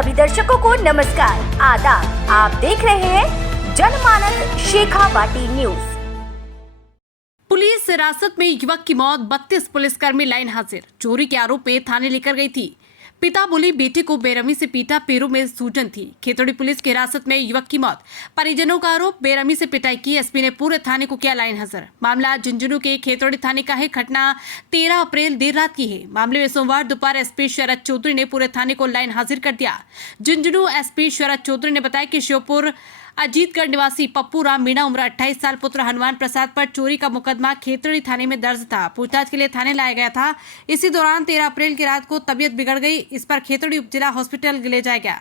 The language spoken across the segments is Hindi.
सभी दर्शकों को नमस्कार, आदाब। आप देख रहे हैं जनमानस शेखावाटी न्यूज। पुलिस हिरासत में युवक की मौत, 32 पुलिसकर्मी लाइन हाजिर। चोरी के आरोप में थाने लेकर गई थी। पिता बोली बेटे को बेरहमी से पीटा, पैरों में सूजन थी। खेतड़ी पुलिस की हिरासत में युवक की मौत, परिजनों का आरोप बेरहमी से पिटाई की। एसपी ने पूरे थाने को किया लाइन हाजिर। मामला झुंझुनू के खेतड़ी थाने का है। घटना 13 अप्रैल देर रात की है। मामले में सोमवार दोपहर एसपी शरद चौधरी ने पूरे थाने को लाइन हाजिर कर दिया। झुंझुनू एसपी शरद चौधरी ने बताया कि श्योपुर अजीतगढ़ निवासी पप्पू राम मीणा उम्र 28 साल पुत्र हनुमान प्रसाद पर चोरी का मुकदमा खेतड़ी थाने में दर्ज था। पूछताछ के लिए थाने लाया गया था। इसी दौरान 13 अप्रैल की रात को तबीयत बिगड़ गई। इस पर खेतड़ी उपजिला हॉस्पिटल ले जाया गया,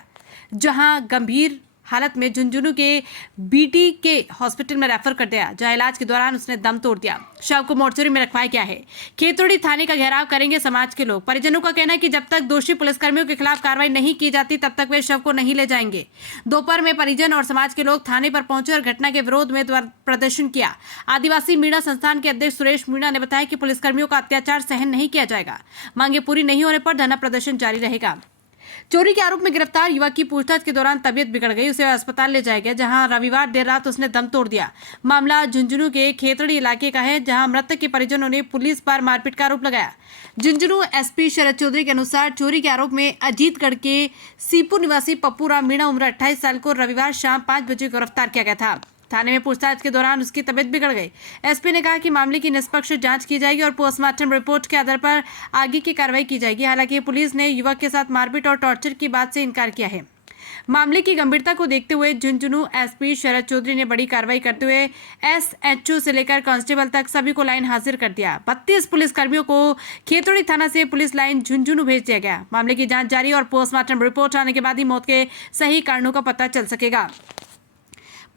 जहां गंभीर हालत में झुंझुनू के बीटी के हॉस्पिटल में रेफर कर दिया, जहां इलाज के दौरान उसने दम तोड़ दिया। शव को मोर्चरी में रखवाया गया है। खेतड़ी थाने का घेराव करेंगे समाज के लोग। परिजनों का कहना है कि जब तक दोषी पुलिसकर्मियों के खिलाफ कार्रवाई नहीं की जाती तब तक वे शव को नहीं ले जाएंगे। दोपहर में परिजन और समाज के लोग थाने पर पहुंचे और घटना के विरोध में प्रदर्शन किया। आदिवासी मीणा संस्थान के अध्यक्ष सुरेश मीणा ने बताया कि पुलिसकर्मियों का अत्याचार सहन नहीं किया जाएगा। मांगे पूरी नहीं होने पर धरना प्रदर्शन जारी रहेगा। चोरी के आरोप में गिरफ्तार युवक की पूछताछ के दौरान तबीयत बिगड़ गई। उसे अस्पताल ले जाया गया, जहां रविवार देर रात उसने दम तोड़ दिया। मामला झुंझुनू के खेतड़ी इलाके का है, जहां मृतक के परिजनों ने पुलिस पर मारपीट का आरोप लगाया। झुंझुनू एसपी शरद चौधरी के अनुसार चोरी के आरोप में अजीतगढ़ के सीपुर निवासी पप्पू राम मीणा उम्र 28 साल को रविवार शाम 5 बजे गिरफ्तार किया गया था। थाने में पूछताछ के दौरान उसकी तबीयत बिगड़ गई। एसपी ने कहा कि मामले की निष्पक्ष जांच की जाएगी और पोस्टमार्टम रिपोर्ट के आधार पर आगे की कार्रवाई की जाएगी। हालांकि पुलिस ने युवक के साथ मारपीट और टॉर्चर की बात से इनकार किया है। मामले की गंभीरता को देखते हुए झुंझुनू एसपी शरद चौधरी ने बड़ी कार्रवाई करते हुए एसएचओ से लेकर कांस्टेबल तक सभी को लाइन हाजिर कर दिया। 32 पुलिसकर्मियों को खेतड़ी थाना से पुलिस लाइन झुंझुनू भेज दिया गया। मामले की जांच जारी और पोस्टमार्टम रिपोर्ट आने के बाद ही मौत के सही कारणों का पता चल सकेगा।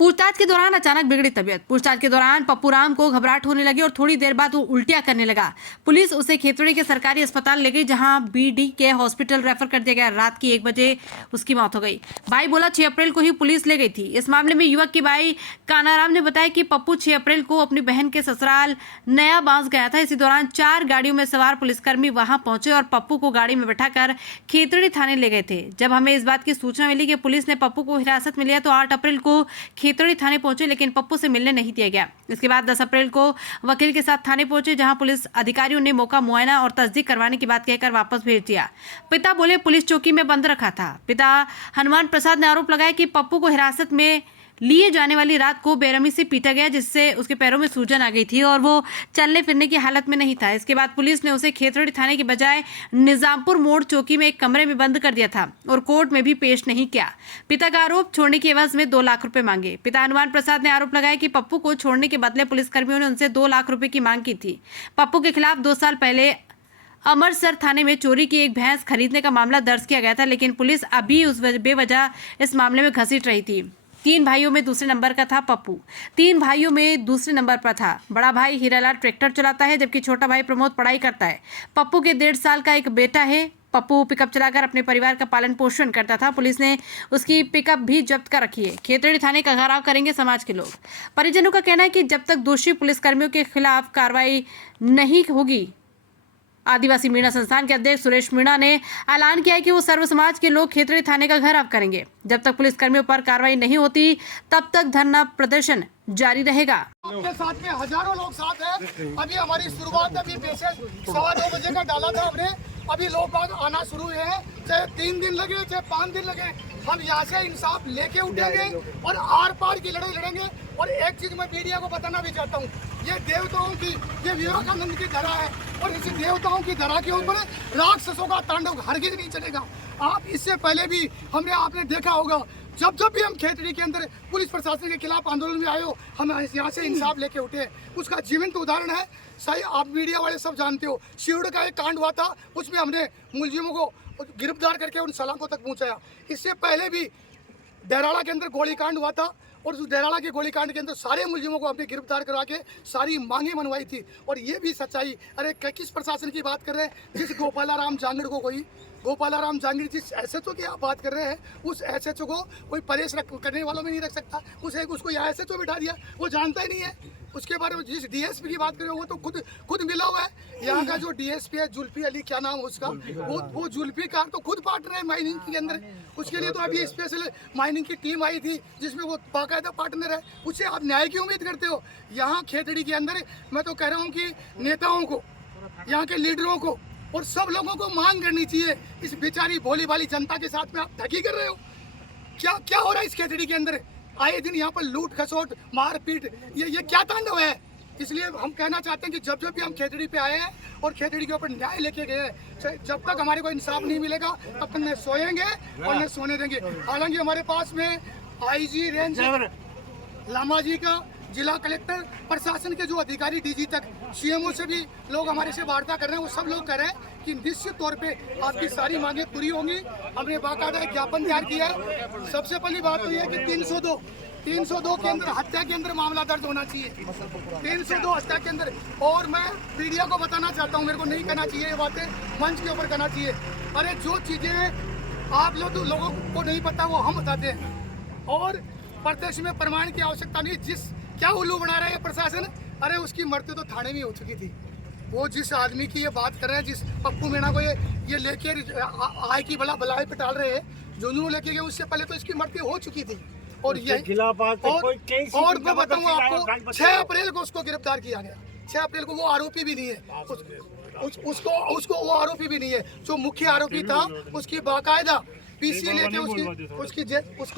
पूछताछ के दौरान अचानक बिगड़ी तबीयत। पूछताछ के दौरान पप्पू राम को घबराहट होने लगी और थोड़ी देर बाद वो उल्टियां करने लगा। पुलिस उसे खेतड़ी के सरकारी अस्पताल ले गई, जहां बीडी के हॉस्पिटल रेफर कर दिया गया। रात की 1 बजे उसकी मौत हो गई। भाई बोला 6 अप्रैल को ही पुलिस ले गई थी। इस मामले में युवक के भाई कानाराम ने बताया कि पप्पू 6 अप्रैल को अपनी बहन के ससुराल नया बांस गया था। इसी दौरान 4 गाड़ियों में सवार पुलिसकर्मी वहां पहुंचे और पप्पू को गाड़ी में बैठाकर खेतड़ी थाने ले गए थे। जब हमें इस बात की सूचना मिली कि पुलिस ने पप्पू को हिरासत में लिया तो 8 अप्रैल को खेतड़ी थाने पहुंचे, लेकिन पप्पू से मिलने नहीं दिया गया। इसके बाद 10 अप्रैल को वकील के साथ थाने पहुंचे, जहां पुलिस अधिकारियों ने मौका मुआयना और तस्दीक करवाने की बात कहकर वापस भेज दिया। पिता बोले पुलिस चौकी में बंद रखा था। पिता हनुमान प्रसाद ने आरोप लगाया कि पप्पू को हिरासत में लिए जाने वाली रात को बेरहमी से पीटा गया, जिससे उसके पैरों में सूजन आ गई थी और वो चलने फिरने की हालत में नहीं था। इसके बाद पुलिस ने उसे खेतड़ी थाने की बजाय निजामपुर मोड़ चौकी में एक कमरे में बंद कर दिया था और कोर्ट में भी पेश नहीं किया। पिता का आरोप, छोड़ने की एवज में 2 लाख रुपए मांगे। पिता हनुमान प्रसाद ने आरोप लगाया कि पप्पू को छोड़ने के बदले पुलिसकर्मियों ने उनसे 2 लाख रुपए की मांग की थी। पप्पू के खिलाफ 2 साल पहले अमरसर थाने में चोरी की एक भैंस खरीदने का मामला दर्ज किया गया था, लेकिन पुलिस अभी उस बेवजह इस मामले में घसीट रही थी। 3 भाइयों में दूसरे नंबर का था पप्पू। 3 भाइयों में दूसरे नंबर पर था। बड़ा भाई हीरालाल ट्रैक्टर चलाता है, जबकि छोटा भाई प्रमोद पढ़ाई करता है। पप्पू के 1.5 साल का एक बेटा है। पप्पू पिकअप चलाकर अपने परिवार का पालन पोषण करता था। पुलिस ने उसकी पिकअप भी जब्त कर रखी है। खेतड़ी थाने का घेराव करेंगे समाज के लोग। परिजनों का कहना है कि जब तक दोषी पुलिसकर्मियों के खिलाफ कार्रवाई नहीं होगी। आदिवासी मीणा संस्थान के अध्यक्ष सुरेश मीणा ने ऐलान किया है कि वो सर्व समाज के लोग खेतड़ी थाने का घेराव करेंगे। जब तक पुलिसकर्मियों पर कार्रवाई नहीं होती तब तक धरना प्रदर्शन जारी रहेगा। आपके साथ में हजारों लोग साथ हैं। अभी हमारी शुरुआत अभी पेशेंट 2:15 बजे का डाला था हमने। अभी लोग बाग आना शुरू हुए हैं। चाहे 3 दिन लगे, चाहे 5 दिन लगे, हम यहाँ से इंसाफ लेके उठेंगे और आर पार की लड़ाई लड़ेंगे। और एक चीज मैं मीडिया को बताना भी चाहता हूँ, ये देवताओं की, ये विवेकानंद की धरा है और इस देवताओं की धरा के ऊपर राक्षसों का तांडव हरगिज नहीं चलेगा। आप इससे पहले भी आपने देखा होगा, जब जब भी हम खेतड़ी के अंदर पुलिस प्रशासन के खिलाफ आंदोलन में आए हो, हम यहाँ से इंसाफ लेके उठे। उसका जीवंत उदाहरण है। सही, आप मीडिया वाले सब जानते हो, शिवड़ का एक कांड हुआ था, उसमें हमने मुलजिमों को गिरफ्तार करके उन सलाखों तक पहुँचाया। इससे पहले भी डेराड़ा के अंदर गोलीकांड हुआ था और उस डेराड़ा के गोलीकांड के अंदर सारे मुलजिमों को हमने गिरफ्तार करा के सारी मांगे मनवाई थी। और ये भी सच्चाई, अरे किस प्रशासन की बात कर रहे हैं? जिस गोपालाराम जांगड़ को गोपालाराम जांगड़ जिस एसएचओ की आप बात कर रहे हैं, उस एसएचओ को कोई परेश करने वालों में नहीं रख सकता। उसको यहाँ एसएचओ बिठा दिया, वो जानता ही नहीं है। उसके बारे में जिस डीएसपी की बात करें वो तो खुद मिला हुआ है। यहाँ का जो डीएसपी है जुल्फी अली, क्या नाम है उसका, वो जुल्फिकार तो खुद पार्टनर है माइनिंग के अंदर। उसके लिए तो अभी स्पेशल माइनिंग की टीम आई थी जिसमें वो बाकायदा पार्टनर है। उससे आप न्याय की उम्मीद करते हो? यहाँ खेतड़ी के अंदर मैं तो कह रहा हूँ कि नेताओं को, यहाँ के लीडरों को और सब लोगों को मांग करनी चाहिए। इस बेचारी भोली भाली जनता के साथ में आप ठगी कर रहे हो। क्या क्या हो रहा है इस खेतड़ी के अंदर? आए दिन यहाँ पर लूट खसोट मारपीट, ये क्या तांडव है? इसलिए हम कहना चाहते हैं कि जब भी हम खेतड़ी पे आए हैं और खेतड़ी के ऊपर न्याय लेके गए हैं, जब तक हमारे को इंसाफ नहीं मिलेगा तब तक न सोएंगे और न सोने देंगे। हालांकि हमारे पास में आईजी रेंज लामा जी का, जिला कलेक्टर, प्रशासन के जो अधिकारी डीजी तक, सीएमओ से भी लोग हमारे से वार्ता कर रहे हैं। वो सब लोग कह रहे हैं कि निश्चित तौर पे आपकी सारी मांगें पूरी होंगी। हमने बाकायदा एक ज्ञापन तैयार किया है। सबसे पहली बात तो यह है कि 302 के अंदर हत्या के अंदर मामला दर्ज होना चाहिए। 302 हत्या के अंदर। और मैं मीडिया को बताना चाहता हूँ, मेरे को नहीं करना चाहिए ये बातें, मंच के ऊपर करना चाहिए। अरे जो चीज़ें आप लोगों को नहीं पता वो हम बताते हैं। और प्रत्यक्ष में प्रमाण की आवश्यकता नहीं। क्या उल्लू बना रहा है प्रशासन? अरे उसकी मृत्यु तो थाने में हो चुकी थी। वो जिस आदमी की ये बात कर रहे हैं, जिस पप्पू मीणा को ये लेके आय की बलाई पे डाल रहे हैं, जो लेके गए, उससे पहले तो इसकी मृत्यु हो चुकी थी। और ये और मैं बताऊँ आपको, 6 अप्रैल को उसको गिरफ्तार किया गया। 6 अप्रैल को। वो आरोपी भी नहीं है, उसको वो आरोपी भी नहीं है। जो मुख्य आरोपी था उसकी बाकायदा पीसी लेके उसकी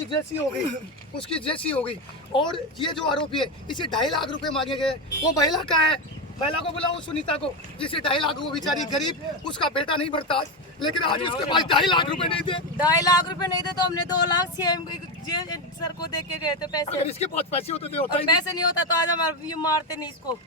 जैसी हो गई। और ये जो आरोपी है, इसे 2.5 लाख रुपए मांगे गए। वो महिला का है, महिला को बुलाओ, सुनीता को, जिसे 2.5 लाख, वो बेचारी गरीब, उसका बेटा नहीं बढ़ता, लेकिन आज उसके पास 2.5 लाख रुपए नहीं थे। 2.5 लाख रुपए नहीं थे तो हमने 2 लाख सीएम सर को दे के गए थे पैसे। अगर इसके पास पैसे होते थे, पैसे नहीं होता तो आज हमारे ये मारते नहीं इसको।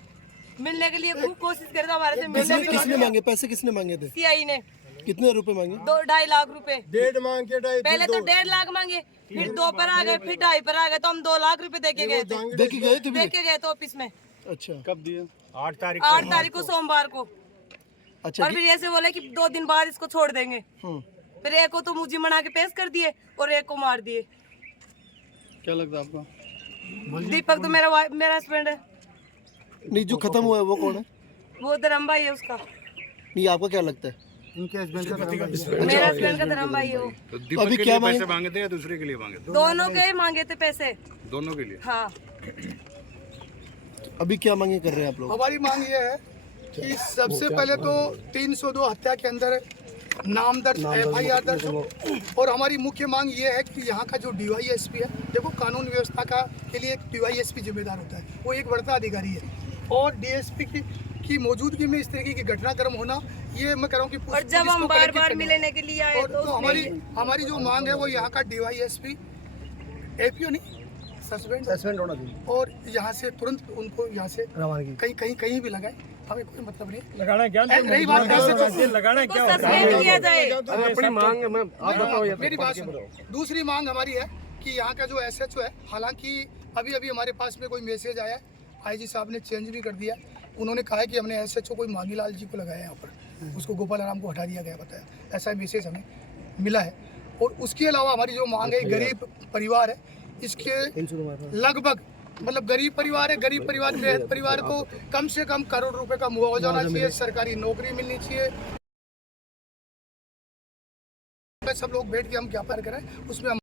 मिलने के लिए खूब कोशिश करे तो हमारे से मिलने के लिए। किसने मांगे पैसे? किसने मांगे थे? सीआई ने। कितने रुपए मांगे? 2.5 लाख रुपए। 1.5 मांग के पहले तो 1.5 लाख मांगे, फिर 2 पर आ गए, फिर 2.5 पर आ गए, तो हम 2 लाख रुपए दे के गए थे। देके गए थे ऑफिस में। अच्छा, कब दिए? 8 तारीख को सोमवार को। अच्छा, और फिर ऐसे बोले कि 2 दिन बाद इसको छोड़ देंगे। फिर एक को तो मुझे मना के पेश कर दिए और एक को मार दिए। क्या लगता है आपको? दीपक तो मेरा हस्बैंड है। नहीं, जो खत्म हुआ है वो कौन है? वो धर्म भाई है उसका। नहीं, आपको क्या लगता है? इनके हस्बैंड का मेरा हस्बैंड का धर्म भाई है वो। तो अभी क्या पैसे मांगे थे या दूसरे के लिए मांगे थे? दोनों के मांगे थे पैसे। दोनों के लिए? हाँ। अभी क्या मांगे कर रहे हैं आप लोग? हमारी मांग ये है कि सबसे पहले तो 302 हत्या के अंदर नाम दर्ज, FIR दर्ज हो। और हमारी मुख्य मांग ये है कि यहाँ का जो DYSP है, देखो कानून व्यवस्था के लिए एक DYSP जिम्मेदार होता है, वो एक बढ़ता अधिकारी है। और DSP की मौजूदगी में इस तरीके की घटनाक्रम होना, ये मैं कह रहा हूँ कि और जब हम बार मिलने के लिए आए तो हमारी जो मांग है वो यहाँ का DYSP, APO नहीं, सस्पेंड होना चाहिए। और यहाँ से तुरंत उनको यहाँ से कहीं भी लगाए, हमें कोई मतलब नहीं। लगाना क्या? रही बात लगाना क्या होता है? अपनी मांग है, आप बताओ। मेरी बात सुनो। दूसरी मांग हमारी है कि यहाँ का जो SHO है, हालांकि अभी हमारे पास में कोई मैसेज आया, IG साहब ने चेंज भी कर दिया। उन्होंने कहा है कि हमने SHO कोई मांगीलाल जी को लगाया यहाँ पर, उसको गोपाल आराम को हटा दिया गया, बताया, ऐसा मैसेज हमें मिला है। और उसके अलावा हमारी जो मांग है, गरीब परिवार है, इसके लगभग मतलब गरीब परिवार है, गरीब परिवार बेहद परिवार को कम से कम करोड़ रुपए का मुआवजा होना चाहिए, सरकारी नौकरी मिलनी चाहिए। सब लोग बैठ के हम ज्ञापन करें, उसमें हम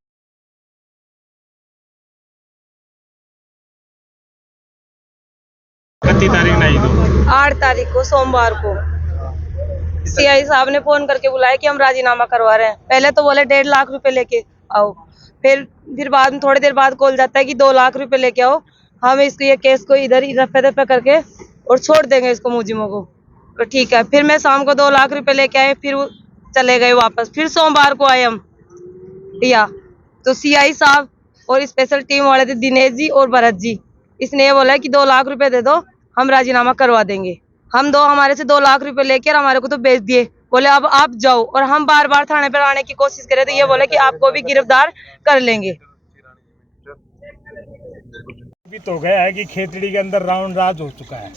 8 तारीख को सोमवार को सीआई साहब ने फोन करके बुलाया कि हम राजीनामा करवा रहे हैं। पहले तो बोले 1.5 लाख रुपए लेके आओ, फिर बाद में थोड़ी देर बाद कॉल जाता है कि 2 लाख रुपए लेके आओ, हम इसको ये केस को इधर रफे दफे करके और छोड़ देंगे इसको मुजिमों को। तो ठीक है, फिर मैं शाम को 2 लाख रुपए लेके आए, फिर वो चले गए वापस। फिर सोमवार को आए हम या तो सीआई साहब और स्पेशल टीम वाले थे दिनेश जी और भरत जी, इसने ये बोला कि 2 लाख रुपए दे दो, हम राजीनामा करवा देंगे। हमारे से 2 लाख रुपए लेके और हमारे को तो बेच दिए, बोले अब आप जाओ। और हम बार बार थाने पर आने की कोशिश करे तो ये बोले कि आपको भी गिरफ्तार कर लेंगे। भी तो गया है कि खेतड़ी के अंदर राउंड राज हो चुका है।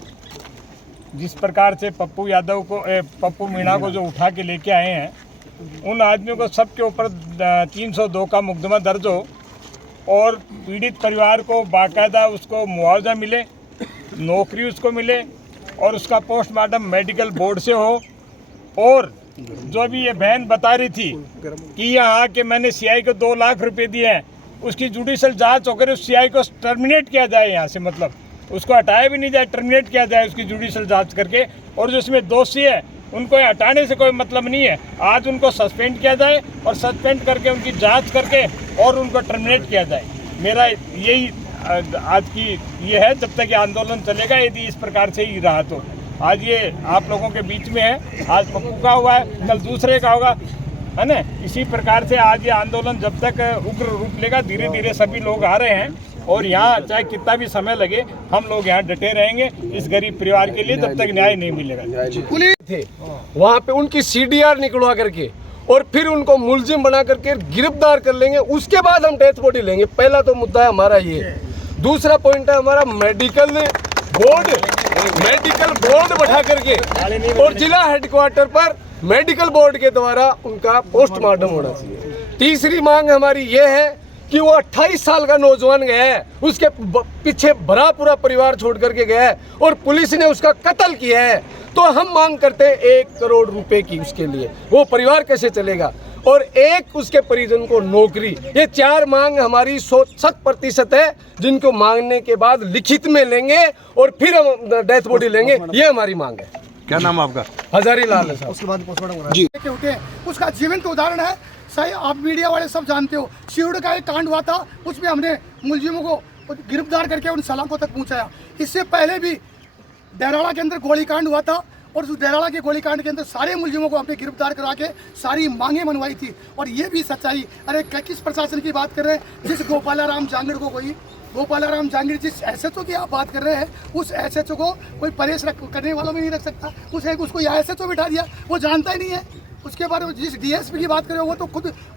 जिस प्रकार से पप्पू मीणा को जो उठा के लेके आए हैं, उन आदमियों को सबके ऊपर 302 का मुकदमा दर्ज हो और पीड़ित परिवार को बाकायदा उसको मुआवजा मिले नौकरी उसको मिले और उसका पोस्टमार्टम मेडिकल बोर्ड से हो। और जो भी ये बहन बता रही थी कि यहाँ आके मैंने सीआई को 2 लाख रुपए दिए हैं, उसकी जुडिशल जांच होकर उस सीआई को टर्मिनेट किया जाए यहाँ से, मतलब उसको हटाया भी नहीं जाए, टर्मिनेट किया जाए उसकी जुडिशल जांच करके। और जो इसमें दोषी है उनको हटाने से कोई मतलब नहीं है, आज उनको सस्पेंड किया जाए और सस्पेंड करके उनकी जांच करके और उनको टर्मिनेट किया जाए। मेरा यही आज की ये है, जब तक ये आंदोलन चलेगा, यदि इस प्रकार से ही रहा तो। आज ये आप लोगों के बीच में है, आज पप्पू का हुआ है, कल दूसरे का होगा, है ना। इसी प्रकार से आज ये आंदोलन जब तक उग्र रूप लेगा, धीरे धीरे सभी लोग आ रहे हैं और यहाँ चाहे कितना भी समय लगे हम लोग यहाँ डटे रहेंगे इस गरीब परिवार के लिए, जब तक न्याय नहीं मिलेगा। पुलिस थे वहाँ पे, उनकी सीडीआर निकलवा करके और फिर उनको मुलजिम बना करके गिरफ्तार कर लेंगे, उसके बाद हम डेथ बॉडी लेंगे। पहला तो मुद्दा है हमारा ये। दूसरा पॉइंट है हमारा मेडिकल बोर्ड बैठा करके और जिला हेडक्वार्टर पर मेडिकल बोर्ड के द्वारा उनका पोस्टमार्टम होना चाहिए। तीसरी मांग हमारी ये है कि वो 28 साल का नौजवान गया है, उसके पीछे भरा पूरा परिवार छोड़ करके गया है और पुलिस ने उसका कत्ल किया है, तो हम मांग करते हैं 1 करोड़ रुपए की उसके लिए। वो परिवार कैसे चलेगा? और एक उसके परिजन को नौकरी। ये 4 मांग हमारी 100% है, जिनको मांगने के बाद लिखित में लेंगे और फिर हम डेथ बॉडी लेंगे। ये हमारी मांग है। क्या नाम आपका? हजारी लाल है साहब। उसके बाद पोस्टमार्टम जी उठे, उसका जीवंत उदाहरण है। सही, आप मीडिया वाले सब जानते हो, शिवड़ का एक कांड हुआ था, उसमें हमने मुलजिमों को गिरफ्तार करके उन सलाखों तक पहुंचाया। इससे पहले भी डेराड़ा के अंदर गोलीकांड हुआ था और उस डेराड़ा के गोलीकांड के अंदर सारे मुलजिमों को हमने गिरफ्तार करा के सारी मांगे मनवाई थी। और ये भी सच्चाई, अरे किस प्रशासन की बात कर रहे हैं? जिस गोपालाराम जांगड़ को गोपालाराम जांगड़ जिस एसएचओ की आप बात कर रहे हैं, उस एसएचओ को कोई परहेज करने वालों में नहीं रख सकता। उसको यहाँ एसएचओ बिठा दिया, वो जानता ही नहीं है उसके बारे में। जिस डीएसपी की बात कर रहे हो वो तो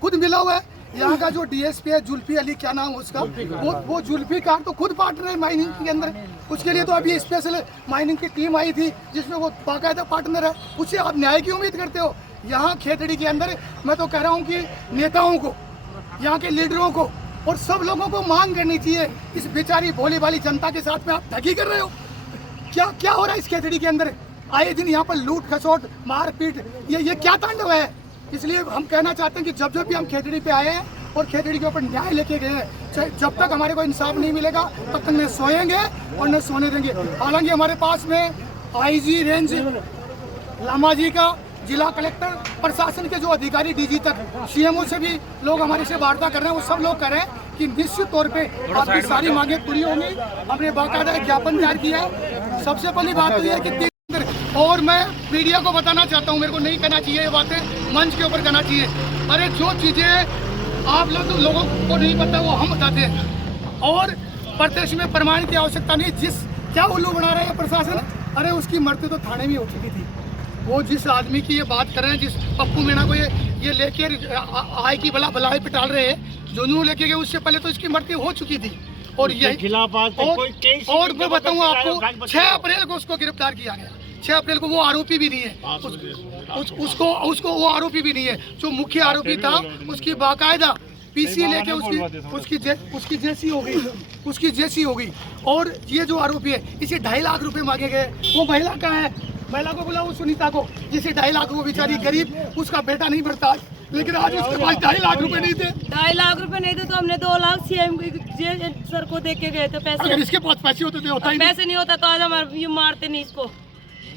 खुद मिला हुआ है। यहाँ का जो डीएसपी है जुल्फी अली, क्या नाम है उसका, वो जुल्फी कार तो खुद पार्टनर है माइनिंग के अंदर। उसके लिए तो अभी स्पेशल माइनिंग की टीम आई थी जिसमें वो बाकायदा पार्टनर है। उससे आप न्याय की उम्मीद करते हो? यहाँ खेतड़ी के अंदर मैं तो कह रहा हूँ कि नेताओं को, यहाँ के लीडरों को और सब लोगों को मांग करनी चाहिए। इस बेचारी भोली भाली जनता के साथ में आप ठगी कर रहे हो। क्या हो रहा है इस खेतड़ी के अंदर? आए दिन यहाँ पर लूट खसोट मारपीट, ये क्या तांडव है? इसलिए हम कहना चाहते हैं कि जब भी हम खेतड़ी पे आए हैं और खेतड़ी के ऊपर न्याय लेके गए हैं, जब तक हमारे को इंसाफ नहीं मिलेगा तब तक न सोएंगे और न सोने देंगे। हालांकि हमारे पास में आईजी रेंज लामा जी का, जिला कलेक्टर, प्रशासन के जो अधिकारी डीजी तक, सीएमओ से भी लोग हमारे से वार्ता कर रहे हैं। वो सब लोग कह रहे हैं कि निश्चित तौर पे आपकी सारी मांगे पूरी होंगी। हमने बाकायदा ज्ञापन तैयार किया है। सबसे पहली बात तो यह है कि और मैं मीडिया को बताना चाहता हूँ, मेरे को नहीं कहना चाहिए ये बातें, मंच के ऊपर कहना चाहिए। अरे जो चीज़ें आप लोगों को नहीं पता वो हम बताते हैं और प्रत्यक्ष में प्रमाण की आवश्यकता नहीं। क्या उल्लू बना रहे हैं प्रशासन? अरे उसकी मृत्यु तो थाने में हो चुकी थी। वो जिस आदमी की ये बात कर रहे हैं, जिस पप्पू मीणा को ये लेके आय की भलाई पे डाल रहे हैं, जो लेके गए, उससे पहले तो इसकी मृत्यु हो चुकी थी। और यही और मैं बताऊँ आपको, 6 अप्रैल को उसको गिरफ्तार किया गया। 6 अप्रैल को वो आरोपी भी नहीं है, उसको वो आरोपी भी नहीं है। जो मुख्य आरोपी था उसकी बाकायदा पीसी लेके उसकी जेसी हो गई। और ये जो आरोपी है, इसे 2.5 लाख रुपए मांगे गए। वो महिला का है, महिला को बुलाओ, सुनीता को, जिसे 2.5 लाख, वो बेचारी गरीब, उसका बेटा नहीं बढ़ता, लेकिन आज उसके पास 2.5 लाख रुपए नहीं थे। 2.5 लाख रुपए नहीं थे तो हमने 2 लाख सीएम सर को देख के गए थे पैसे। अगर इसके पास पैसे होते थे, पैसे नहीं होता तो आज हमारे मारते नहीं इसको।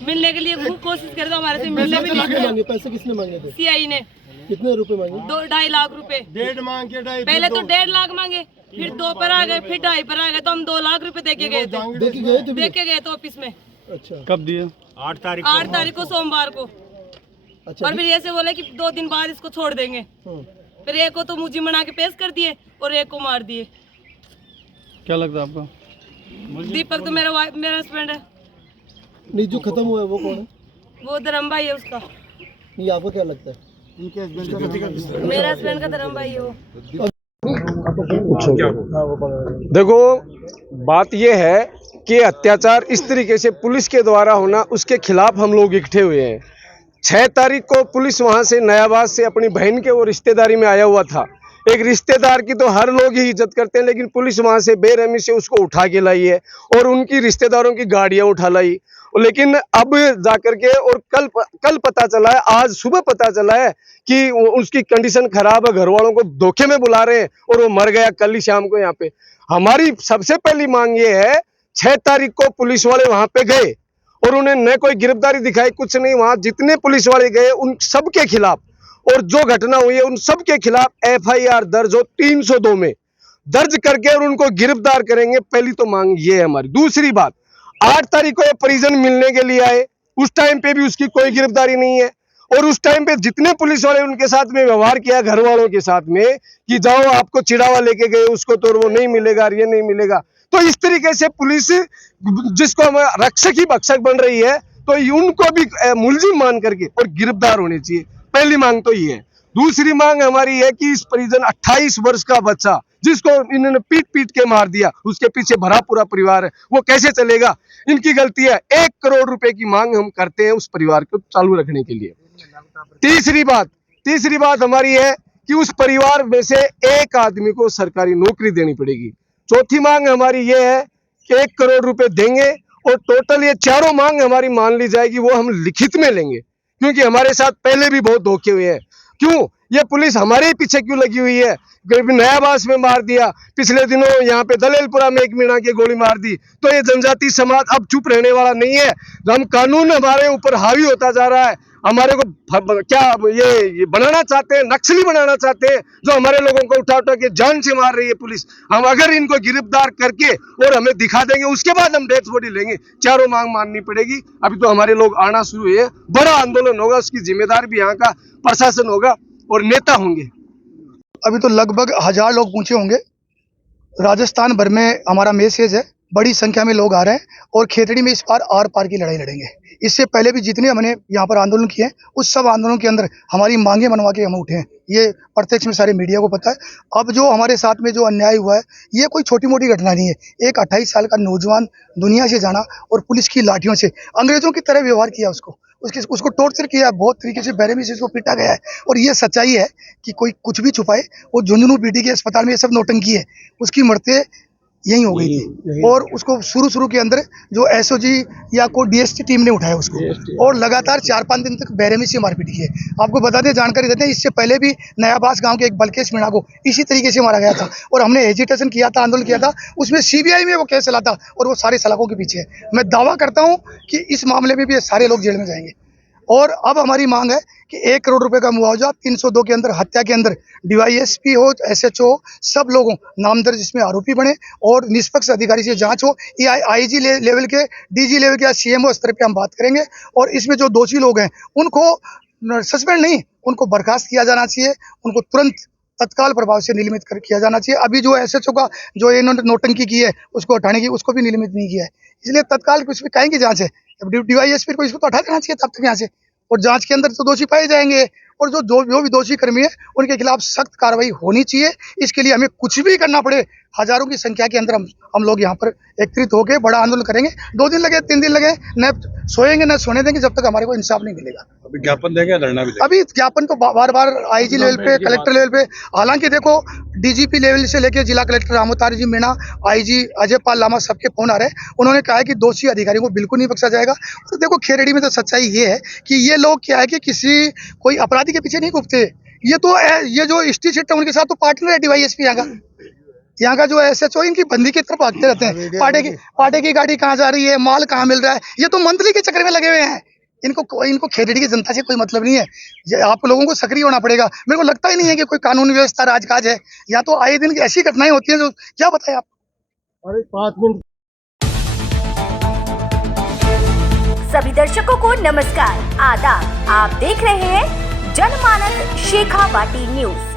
मिलने के लिए खूब कोशिश करे तो हमारे से मिलने भी नहीं। पैसे किसने मांगे थे? सीआई ने। कितने रुपए मांगे? 2.5 लाख रुपए। पहले तो 1.5 लाख मांगे, फिर 2 पर आ गए, फिर 2.5 पर आ गए, तो हम 2 लाख रुपए देके गए थे। देके गए थे ऑफिस में। अच्छा, कब दिए? 8 तारीख को सोमवार को। अच्छा, और फिर ऐसे बोले कि 2 दिन बाद इसको छोड़ देंगे। फिर एक को तो मुझे मना के पेश कर दिए और एक को मार दिए। क्या लगता है आपको? दीपक तो मेरा हस्बैंड है। नहीं, जो खत्म हुआ है वो कौन है? वो धर्म भाई है उसका। नहीं, आपको क्या लगता है? मेरा हस्बैंड का धर्म भाई है वो। देखो, बात यह है कि अत्याचार इस तरीके से पुलिस के द्वारा होना, उसके खिलाफ हम लोग इकट्ठे हुए हैं। 6 तारीख को पुलिस वहां से नयाबाद से अपनी बहन के वो रिश्तेदारी में आया हुआ था। एक रिश्तेदार की तो हर लोग ही इज्जत करते हैं, लेकिन पुलिस वहां से बेरहमी से उसको उठा के लाई है और उनकी रिश्तेदारों की गाड़ियां उठा लाई। लेकिन अब जाकर के और कल पता चला है, आज सुबह पता चला है कि उसकी कंडीशन खराब है, घर वालों को धोखे में बुला रहे हैं और वो मर गया कल ही शाम को यहाँ पे। हमारी सबसे पहली मांग ये है, 6 तारीख को पुलिस वाले वहां पे गए और उन्हें न कोई गिरफ्तारी दिखाई, कुछ नहीं। वहां जितने पुलिस वाले गए उन सबके खिलाफ और जो घटना हुई है उन सबके खिलाफ FIR दर्ज हो 302 में दर्ज करके और उनको गिरफ्तार करेंगे। पहली तो मांग ये है हमारी। दूसरी बात, 8 तारीख को ये परिजन मिलने के लिए आए, उस टाइम पे भी उसकी कोई गिरफ्तारी नहीं है और उस टाइम पे जितने पुलिस वाले उनके साथ में व्यवहार किया घर वालों के साथ में कि जाओ आपको चिड़ावा लेके गए उसको तो वो नहीं मिलेगा, ये नहीं मिलेगा। तो इस तरीके से पुलिस जिसको हम रक्षक ही भक्षक बन रही है, तो उनको भी मुलजिम मान करके और गिरफ्तार होने चाहिए। पहली मांग तो ये है। दूसरी मांग हमारी है कि इस परिजन 28 वर्ष का बच्चा जिसको इन्होंने पीट के मार दिया, उसके पीछे भरा पूरा परिवार है, वो कैसे चलेगा? इनकी गलती है। 1 करोड़ रुपए की मांग हम करते हैं उस परिवार को चालू रखने के लिए। तीसरी बात हमारी है कि उस परिवार में से एक आदमी को सरकारी नौकरी देनी पड़ेगी। चौथी मांग हमारी ये है कि 1 करोड़ रुपए देंगे और टोटल ये चारों मांग हमारी मान ली जाएगी, वो हम लिखित में लेंगे, क्योंकि हमारे साथ पहले भी बहुत धोखे हुए हैं। क्यों ये पुलिस हमारे ही पीछे क्यों लगी हुई है? नयाबास में मार दिया, पिछले दिनों यहाँ पे दलेलपुरा में एक मीणा की गोली मार दी। तो ये जनजाति समाज अब चुप रहने वाला नहीं है। हम कानून हमारे ऊपर हावी होता जा रहा है, हमारे को क्या ये बनाना चाहते हैं, नक्सली बनाना चाहते हैं, जो हमारे लोगों को उठा के जान से मार रही है पुलिस। हम अगर इनको गिरफ्तार करके और हमें दिखा देंगे, उसके बाद हम डेथ बॉडी लेंगे। चारों मांग माननी पड़ेगी। अभी तो हमारे लोग आना शुरू हुए, बड़ा आंदोलन होगा, उसकी जिम्मेदार भी यहाँ का प्रशासन होगा और नेता होंगे। अभी तो लगभग 1000 लोग पहुंचे होंगे। राजस्थान भर में हमारा मैसेज है, बड़ी संख्या में लोग आ रहे हैं और खेतड़ी में इस बार आर पार की लड़ाई लड़ेंगे। इससे पहले भी जितने हमने यहाँ पर आंदोलन किए हैं, उस सब आंदोलन के अंदर हमारी मांगे मनवा के हम उठे हैं। ये प्रत्यक्ष में सारे मीडिया को पता है। अब जो हमारे साथ में जो अन्याय हुआ है, ये कोई छोटी मोटी घटना नहीं है। एक 28 साल का नौजवान दुनिया से जाना और पुलिस की लाठियों से अंग्रेजों की तरह व्यवहार किया, उसको टॉर्चर किया, बहुत तरीके से बेरहमी से उसको पीटा गया है। और ये सच्चाई है कि कोई कुछ भी छुपाए, वो झुंझुनू पीटी के अस्पताल में ये सब नौटंकी है। उसकी मरते यही हो गई थी और उसको शुरू के अंदर जो SOG या को DST टीम ने उठाया उसको और लगातार 4-5 दिन तक बेरहमी से मारपीट की है। आपको बता दें, जानकारी देते हैं, इससे पहले भी नयाबास गांव के एक बलकेश मीणा को इसी तरीके से मारा गया था और हमने एजिटेशन किया था, आंदोलन किया था। उसमें CBI में वो केस चला था और वो सारे सलाखों के पीछे है। मैं दावा करता हूँ कि इस मामले में भी ये सारे लोग जेल में जाएंगे। और अब हमारी मांग है कि 1 करोड़ रुपए का मुआवजा, 302 के अंदर हत्या के अंदर DYSP हो, SHO हो, सब लोगों नाम दर्ज इसमें आरोपी बने और निष्पक्ष अधिकारी से जांच हो। ये IG लेवल के, DG लेवल के या CMO स्तर पे हम बात करेंगे। और इसमें जो दोषी लोग हैं उनको सस्पेंड नहीं, उनको बर्खास्त किया जाना चाहिए, उनको तुरंत तत्काल प्रभाव से निलंबित किया जाना चाहिए। अभी जो SHO का जो इन्होंने नोटंकी की है उसको हटाने की, उसको भी निलंबित नहीं किया है, इसलिए तत्काल कुछ भी कहेंगे जांच है। DYSP को इसको तो हटा देना चाहिए तब तक यहाँ से, और जांच के अंदर तो दोषी पाए जाएंगे और जो भी दोषी कर्मी है उनके खिलाफ सख्त कार्रवाई होनी चाहिए। इसके लिए हमें कुछ भी करना पड़े, हजारों की संख्या के अंदर हम लोग यहाँ पर एकत्रित होकर बड़ा आंदोलन करेंगे। 2 दिन लगे, 3 दिन लगे, न सोएंगे न सोने देंगे जब तक हमारे को इंसाफ नहीं मिलेगा। अभी ज्ञापन देंगे, लड़ना भी देंगे। अभी ज्ञापन तो बार IG लेवल पे, कलेक्टर लेवल पे, हालांकि देखो DGP लेवल से लेके जिला कलेक्टर रामोतारी जी मीणा, IG अजय पाल लामा, सबके फोन आ रहे हैं। उन्होंने कहा है कि दोषी अधिकारियों को बिल्कुल नहीं बख्शा जाएगा। तो देखो खेरड़ी में तो सच्चाई ये है कि ये लोग क्या है कि कोई अपराधी के पीछे नहीं घूमते। ये जो स्ट्रीट है उनके साथ तो पार्टनर है DYSP यहाँ का जो SHO इनकी बंदी की तरफ भागते रहते हैं। पार्टी की गाड़ी कहाँ जा रही है, माल कहाँ मिल रहा है, ये तो मंत्री के चक्कर में लगे हुए हैं। इनको खेरड़ी की जनता से कोई मतलब नहीं है। आप लोगों को सक्रिय होना पड़ेगा। मेरे को लगता ही नहीं है कि कोई कानून व्यवस्था राजकाज है। या तो आए दिन ऐसी घटनाएं होती हैं जो क्या बताएं आप। अरे 5 मिनट। सभी दर्शकों को नमस्कार, आदाब। आप देख रहे हैं जनमानस शेखावाटी न्यूज।